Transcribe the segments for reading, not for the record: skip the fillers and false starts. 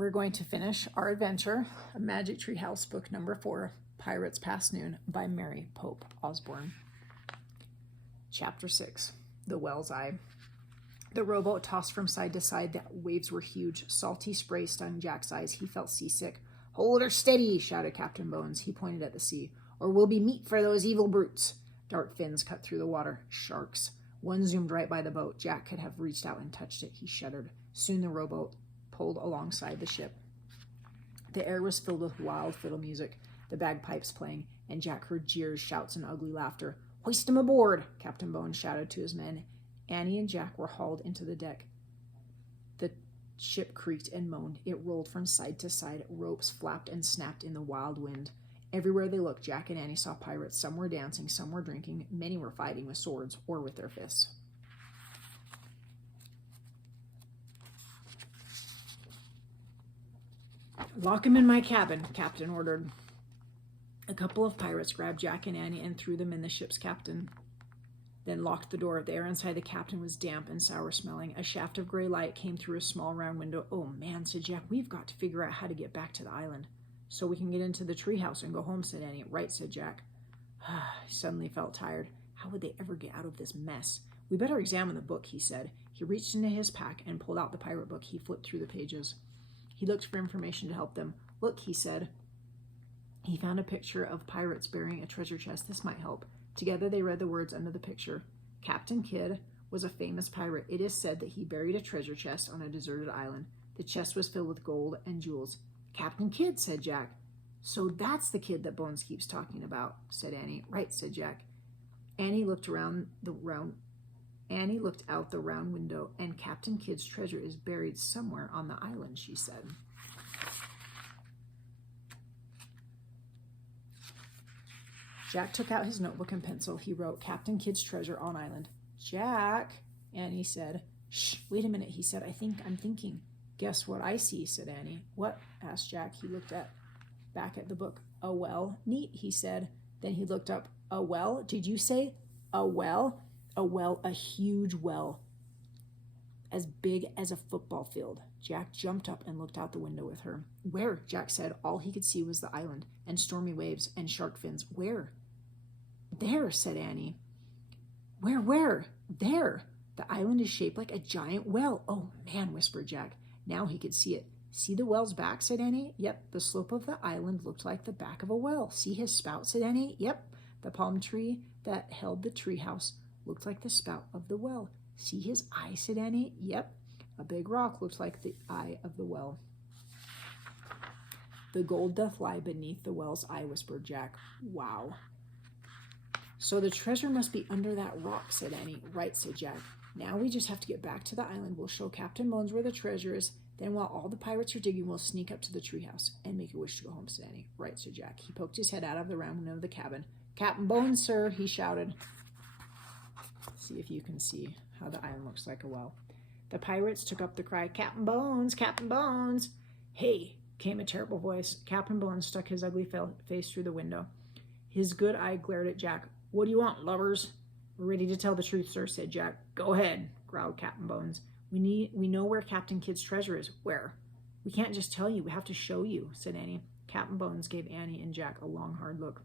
We're going to finish our adventure, A Magic Tree House, book number 4, Pirates Past Noon by Mary Pope Osborne. Chapter 6, The Whale's Eye. The rowboat tossed from side to side. The waves were huge. Salty spray stung Jack's eyes. He felt seasick. "Hold her steady," shouted Captain Bones. He pointed at the sea. "Or we'll be meat for those evil brutes." Dark fins cut through the water. Sharks. One zoomed right by the boat. Jack could have reached out and touched it. He shuddered. Soon the rowboat pulled alongside the ship. The air was filled with wild fiddle music, the bagpipes playing, and Jack heard jeers, shouts, and ugly laughter. "Hoist him aboard," Captain Bones shouted to his men. Annie and Jack were hauled into the deck. The ship creaked and moaned. It rolled from side to side. Ropes flapped and snapped in the wild wind. Everywhere they looked, Jack and Annie saw pirates. Some were dancing, some were drinking. Many were fighting with swords or with their fists. "Lock him in my cabin," Captain ordered. A couple of pirates grabbed Jack and Annie and threw them in the ship's captain, then locked the door. The air inside the cabin was damp and sour-smelling. A shaft of gray light came through a small round window. "Oh, man," said Jack, "we've got to figure out how to get back to the island." "So we can get into the treehouse and go home," said Annie. "Right," said Jack. He suddenly felt tired. How would they ever get out of this mess? "We better examine the book," he said. He reached into his pack and pulled out the pirate book. He flipped through the pages. He looked for information to help them. "Look," he said. He found a picture of pirates burying a treasure chest. This might help. Together they read the words under the picture. Captain Kidd was a famous pirate. It is said that he buried a treasure chest on a deserted island. The chest was filled with gold and jewels. "Captain Kidd," said Jack. "So that's the kid that Bones keeps talking about," said Annie. "Right," said Jack. Annie looked out the round window, and Captain Kidd's treasure is buried somewhere on the island, she said. Jack took out his notebook and pencil. He wrote, "Captain Kidd's treasure on island." "Jack," Annie said. "Shh, wait a minute," he said. I'm thinking." "Guess what I see," said Annie. "What?" asked Jack. He looked back at the book. "A well." "Neat," he said. Then he looked up. "A well? Did you say a well?" "A well, a huge well, as big as a football field." Jack jumped up and looked out the window with her. "Where?" Jack said. All he could see was the island and stormy waves and shark fins. "Where?" "There," said Annie. Where?" "There. The island is shaped like a giant well." "Oh, man," whispered Jack. Now he could see it. "See the well's back?" said Annie. "Yep." The slope of the island looked like the back of a well. "See his spout?" said Annie. "Yep." The palm tree that held the tree house looked like the spout of the well. "See his eye?" said Annie. "Yep." A big rock looked like the eye of the well. "The gold doth lie beneath the well's eye," whispered Jack. "Wow." "So the treasure must be under that rock," said Annie. "Right," said Jack. "Now we just have to get back to the island. We'll show Captain Bones where the treasure is. Then while all the pirates are digging, we'll sneak up to the treehouse and make a wish to go home," said Annie. "Right," said Jack. He poked his head out of the round window of the cabin. "Captain Bones, sir," he shouted. See if you can see how the island looks like a well. The pirates took up the cry, "Captain Bones, Captain Bones." "Hey," came a terrible voice. Captain Bones stuck his ugly face through the window. His good eye glared at Jack. "What do you want, lovers?" "We're ready to tell the truth, sir," said Jack. "Go ahead," growled Captain Bones. We know where Captain Kidd's treasure is." "Where?" "We can't just tell you. We have to show you," said Annie. Captain Bones gave Annie and Jack a long, hard look.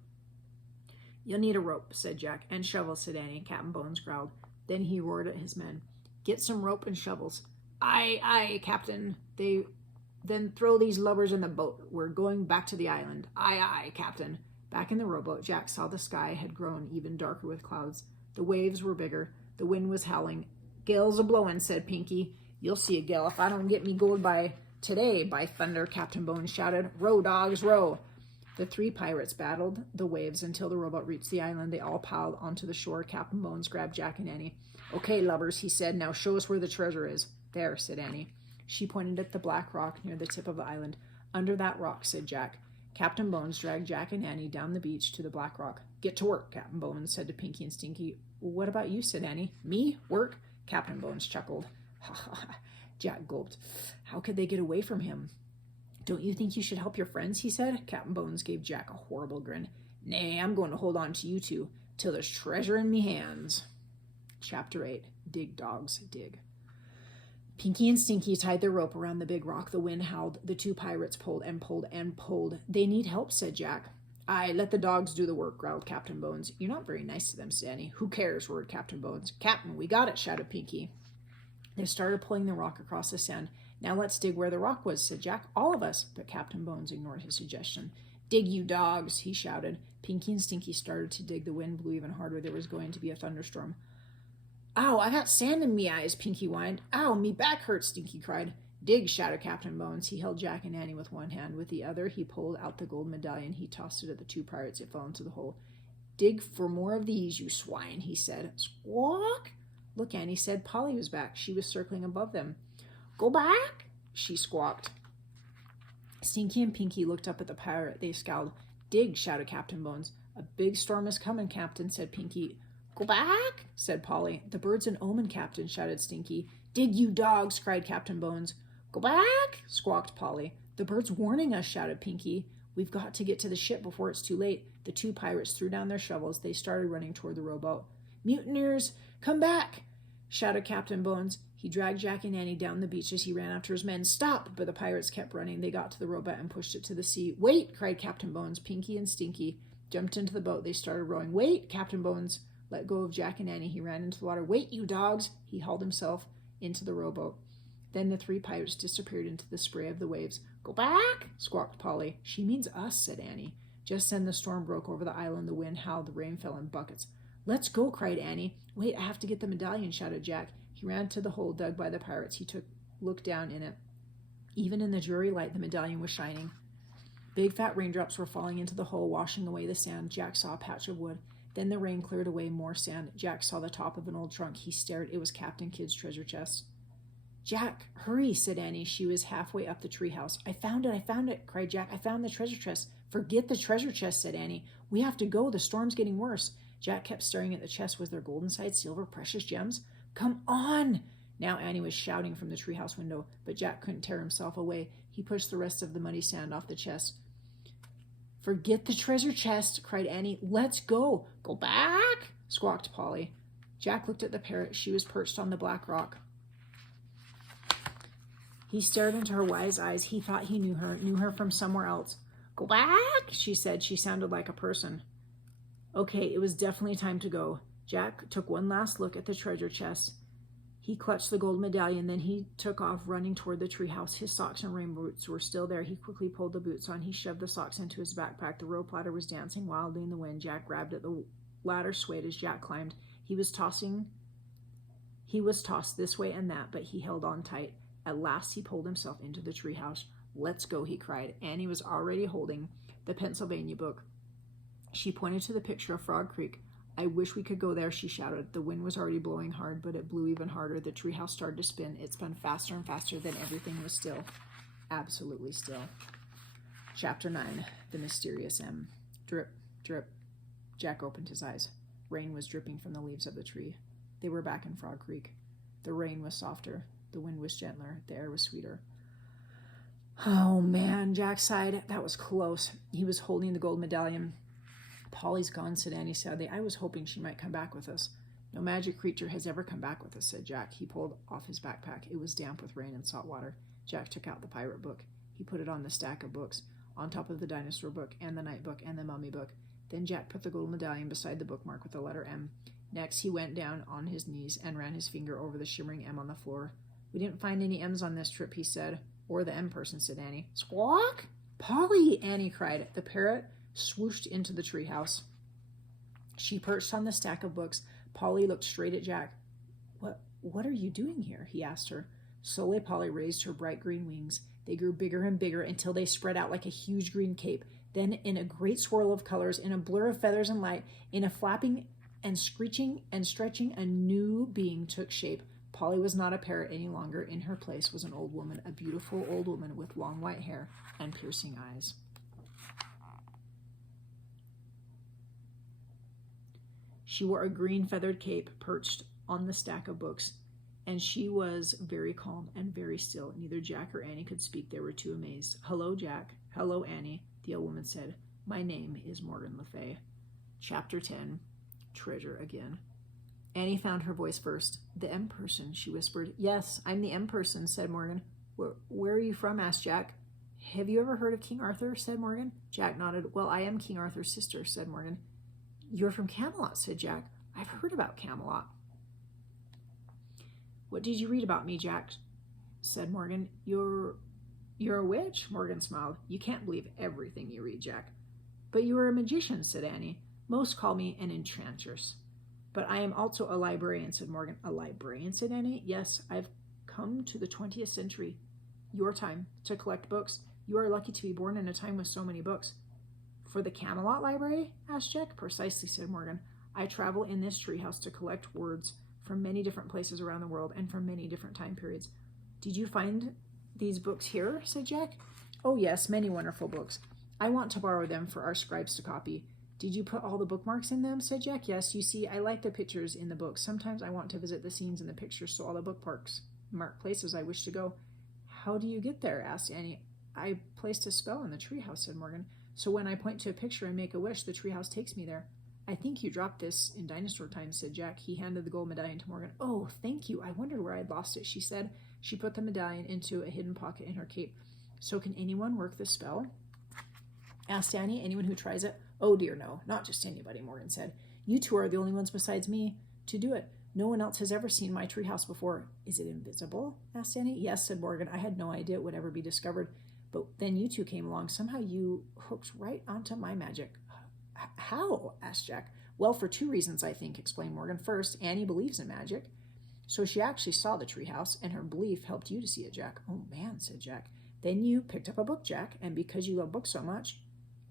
"You'll need a rope," said Jack. "And shovels," said Annie. Captain Bones growled. Then he roared at his men. "Get some rope and shovels." Aye, aye, Captain." Then throw these lubbers in the boat. We're going back to the island." "Aye, aye, Captain." Back in the rowboat, Jack saw the sky had grown even darker with clouds. The waves were bigger. The wind was howling. "Gale's a-blowin'," said Pinky. "You'll see a gale if I don't get me gold by today, by thunder," Captain Bones shouted. "Row, dogs, row." The 3 pirates battled the waves until the rowboat reached the island. They all piled onto the shore. Captain Bones grabbed Jack and Annie. "Okay, lubbers," he said. "Now show us where the treasure is." "There," said Annie. She pointed at the black rock near the tip of the island. "Under that rock," said Jack. Captain Bones dragged Jack and Annie down the beach to the black rock. "Get to work," Captain Bones said to Pinky and Stinky. "What about you?" said Annie. "Me? Work?" Captain Bones chuckled. "Ha ha ha." Jack gulped. How could they get away from him? "Don't you think you should help your friends?" he said. Captain Bones gave Jack a horrible grin. "Nay, I'm going to hold on to you two till there's treasure in me hands." Chapter 8. Dig, dogs, dig. Pinky and Stinky tied their rope around the big rock. The wind howled. The two pirates pulled and pulled and pulled. They need help, said Jack. Aye, let the dogs do the work, growled Captain Bones. You're not very nice to them, said Annie. Who cares, roared Captain Bones. Captain, we got it, shouted Pinky. They started pulling the rock across the sand. Now let's dig where the rock was, said Jack. All of us. But Captain Bones ignored his suggestion. Dig, you dogs, he shouted. Pinky and Stinky started to dig. The wind blew even harder. There was going to be a thunderstorm. Ow, I got sand in me eyes, Pinky whined. Ow, me back hurts, Stinky cried. Dig, shouted Captain Bones. He held Jack and Annie with one hand. With the other, he pulled out the gold medallion. He tossed it at the two pirates. It fell into the hole. Dig for more of these, you swine, he said. Squawk! Look, Annie said. Polly was back. She was circling above them. Go back, she squawked. Stinky and Pinky looked up at the pirate. They scowled. Dig, shouted Captain Bones. A big storm is coming, Captain, said Pinky. Go back, said Polly. The bird's an omen, Captain, shouted Stinky. Dig, you dogs, cried Captain Bones. Go back, squawked Polly. The bird's warning us, shouted Pinky. We've got to get to the ship before it's too late. The two pirates threw down their shovels. They started running toward the rowboat. Mutineers, come back, shouted Captain Bones. He dragged Jack and Annie down the beach as he ran after his men. Stop! But the pirates kept running. They got to the rowboat and pushed it to the sea. Wait, cried Captain Bones. Pinky and Stinky jumped into the boat. They started rowing. Wait, Captain Bones let go of Jack and Annie. He ran into the water. Wait, you dogs! He hauled himself into the rowboat. Then the three pirates disappeared into the spray of the waves. Go back, squawked Polly. She means us, said Annie. Just then the storm broke over the island. The wind howled. The rain fell in buckets. Let's go, cried Annie. Wait, I have to get the medallion, shouted Jack. He ran to the hole dug by the pirates. He looked down in it. Even in the dreary light, the medallion was shining. Big fat raindrops were falling into the hole, washing away the sand. Jack saw a patch of wood. Then the rain cleared away more sand. Jack saw the top of an old trunk. He stared. It was Captain Kidd's treasure chest. Jack, hurry, said Annie. She was halfway up the treehouse. I found it, cried Jack. I found the treasure chest. Forget the treasure chest, said Annie. We have to go. The storm's getting worse. Jack kept staring at the chest. Was there gold inside, silver, precious gems? Come on! Now Annie was shouting from the treehouse window, but Jack couldn't tear himself away. He pushed the rest of the muddy sand off the chest. Forget the treasure chest, cried Annie. Let's go. Go back, squawked Polly. Jack looked at the parrot. She was perched on the black rock. He stared into her wise eyes. He thought he knew her from somewhere else. Go back, she said. She sounded like a person. Okay, it was definitely time to go. Jack took one last look at the treasure chest. He clutched the gold medallion, then he took off, running toward the treehouse. His socks and rain boots were still there. He quickly pulled the boots on. He shoved the socks into his backpack. The rope ladder was dancing wildly in the wind. Jack grabbed it. The ladder swayed as Jack climbed. He was tossed this way and that, but he held on tight. At last he pulled himself into the treehouse. Let's go, he cried. Annie was already holding the Pennsylvania book. She pointed to the picture of Frog Creek. I wish we could go there, she shouted. The wind was already blowing hard, but it blew even harder. The treehouse started to spin. It spun faster and faster. Then everything was still. Absolutely still. Chapter 9. The Mysterious M. Drip, drip. Jack opened his eyes. Rain was dripping from the leaves of the tree. They were back in Frog Creek. The rain was softer. The wind was gentler. The air was sweeter. Oh, man, Jack sighed. That was close. He was holding the gold medallion. Polly's gone, said Annie sadly. I was hoping she might come back with us. No magic creature has ever come back with us, said Jack. He pulled off his backpack. It was damp with rain and salt water. Jack took out the pirate book. He put it on the stack of books, on top of the dinosaur book and the night book and the mummy book. Then Jack put the gold medallion beside the bookmark with the letter M. Next, he went down on his knees and ran his finger over the shimmering M on the floor. We didn't find any M's on this trip, he said. Or the M person, said Annie. Squawk! Polly! Annie cried. The parrot swooshed into the treehouse. She perched on the stack of books. Polly looked straight at Jack. What are you doing here? He asked her. Slowly, Polly raised her bright green wings. They grew bigger and bigger until they spread out like a huge green cape. Then, in a great swirl of colors, in a blur of feathers and light, in a flapping and screeching and stretching, a new being took shape. Polly was not a parrot any longer. In her place was an old woman, a beautiful old woman with long white hair and piercing eyes. She wore a green feathered cape perched on the stack of books, and she was very calm and very still. Neither Jack or Annie could speak. They were too amazed. Hello, Jack. Hello, Annie, the old woman said. My name is Morgan Le Fay. Chapter 10. Treasure again. Annie found her voice first. The M person, she whispered. Yes, I'm the M person, said Morgan. Where are you from? Asked Jack. Have you ever heard of King Arthur? Said Morgan. Jack nodded. Well, I am King Arthur's sister, said Morgan. You're from Camelot, said Jack. I've heard about Camelot. What did you read about me, Jack? Said Morgan. You're a witch? Morgan smiled. You can't believe everything you read, Jack. But you are a magician, said Annie. Most call me an enchantress. But I am also a librarian, said Morgan. A librarian, said Annie. Yes, I've come to the 20th century, your time, to collect books. You are lucky to be born in a time with so many books. For the Camelot Library? Asked Jack. Precisely, said Morgan. I travel in this treehouse to collect words from many different places around the world and from many different time periods. Did you find these books here? Said Jack. Oh yes, many wonderful books. I want to borrow them for our scribes to copy. Did you put all the bookmarks in them? Said Jack. Yes, you see, I like the pictures in the books. Sometimes I want to visit the scenes in the pictures, so all the bookmarks mark places I wish to go. How do you get there? Asked Annie. I placed a spell in the treehouse, said Morgan. So when I point to a picture and make a wish, the treehouse takes me there. I think you dropped this in dinosaur times, said Jack. He handed the gold medallion to Morgan. Oh, thank you. I wondered where I'd lost it, she said. She put the medallion into a hidden pocket in her cape. So can anyone work the spell? Asked Annie. Anyone who tries it? Oh dear, no. Not just anybody, Morgan said. You two are the only ones besides me to do it. No one else has ever seen my treehouse before. Is it invisible? Asked Annie. Yes, said Morgan. I had no idea it would ever be discovered. But then you two came along. Somehow you hooked right onto my magic. How? Asked Jack. Well, for two reasons, I think, explained Morgan. First, Annie believes in magic. So she actually saw the treehouse, and her belief helped you to see it, Jack. Oh, man, said Jack. Then you picked up a book, Jack, and because you love books so much,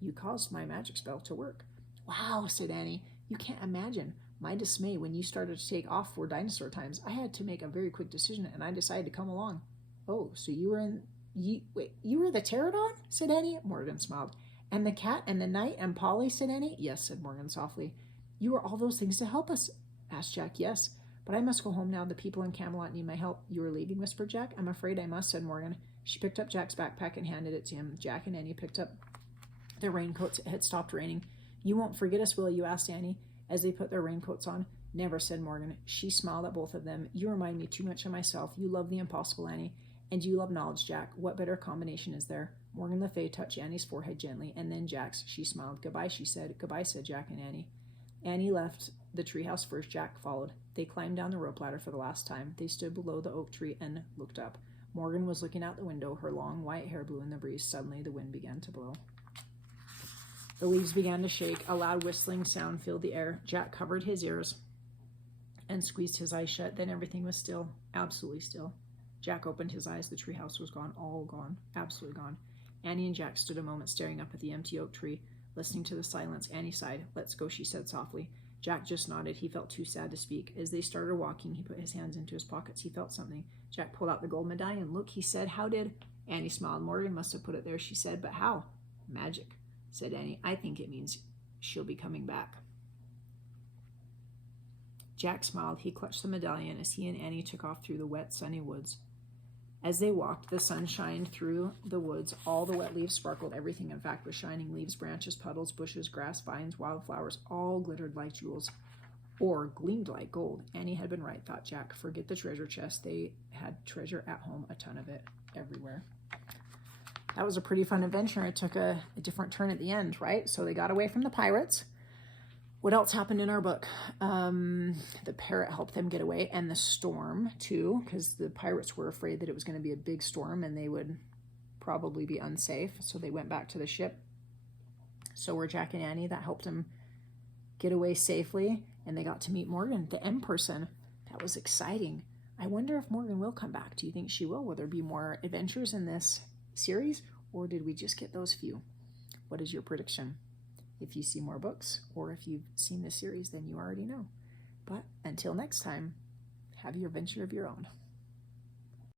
you caused my magic spell to work. Wow, said Annie. You can't imagine my dismay when you started to take off for dinosaur times. I had to make a very quick decision, and I decided to come along. Oh, so you were you were the pterodon? Said Annie. Morgan smiled. And the cat and the knight and Polly? Said Annie. Yes, said Morgan softly. You were all those things to help us? Asked Jack. Yes, but I must go home now. The people in Camelot need my help. You are leaving? Whispered Jack. I'm afraid I must, said Morgan. She picked up Jack's backpack and handed it to him. Jack and Annie picked up their raincoats. It had stopped raining. You won't forget us, will you? Asked Annie as they put their raincoats on. Never, said Morgan. She smiled at both of them. You remind me too much of myself. You love the impossible, Annie. And you love knowledge, Jack. What better combination is there? Morgan Le Fay touched Annie's forehead gently, and then Jack's. She smiled. Goodbye, she said. Goodbye, said Jack and Annie. Annie left the treehouse first. Jack followed. They climbed down the rope ladder for the last time. They stood below the oak tree and looked up. Morgan was looking out the window. Her long white hair blew in the breeze. Suddenly, the wind began to blow. The leaves began to shake. A loud whistling sound filled the air. Jack covered his ears and squeezed his eyes shut. Then everything was still, absolutely still. Jack opened his eyes. The treehouse was gone, all gone, absolutely gone. Annie and Jack stood a moment staring up at the empty oak tree, listening to the silence. Annie sighed. Let's go, she said softly. Jack just nodded. He felt too sad to speak. As they started walking, he put his hands into his pockets. He felt something. Jack pulled out the gold medallion. Look, he said. How did? Annie smiled. Morgan must have put it there, she said. But how? Magic, said Annie. I think it means she'll be coming back. Jack smiled. He clutched the medallion as he and Annie took off through the wet, sunny woods. As they walked, the sun shined through the woods. All the wet leaves sparkled. Everything, in fact, was shining. Leaves, branches, puddles, bushes, grass, vines, wildflowers, all glittered like jewels, or gleamed like gold. Annie had been right, thought Jack. Forget the treasure chest. They had treasure at home, a ton of it, everywhere. That was a pretty fun adventure. It took a different turn at the end, right? So they got away from the pirates. What else happened in our book? The parrot helped them get away, and the storm, too, because the pirates were afraid that it was going to be a big storm and they would probably be unsafe. So they went back to the ship. So were Jack and Annie. That helped them get away safely, and they got to meet Morgan, the M person. That was exciting. I wonder if Morgan will come back. Do you think she will? Will there be more adventures in this series, or did we just get those few? What is your prediction? If you see more books, or if you've seen this series, then you already know. But until next time, have your adventure of your own.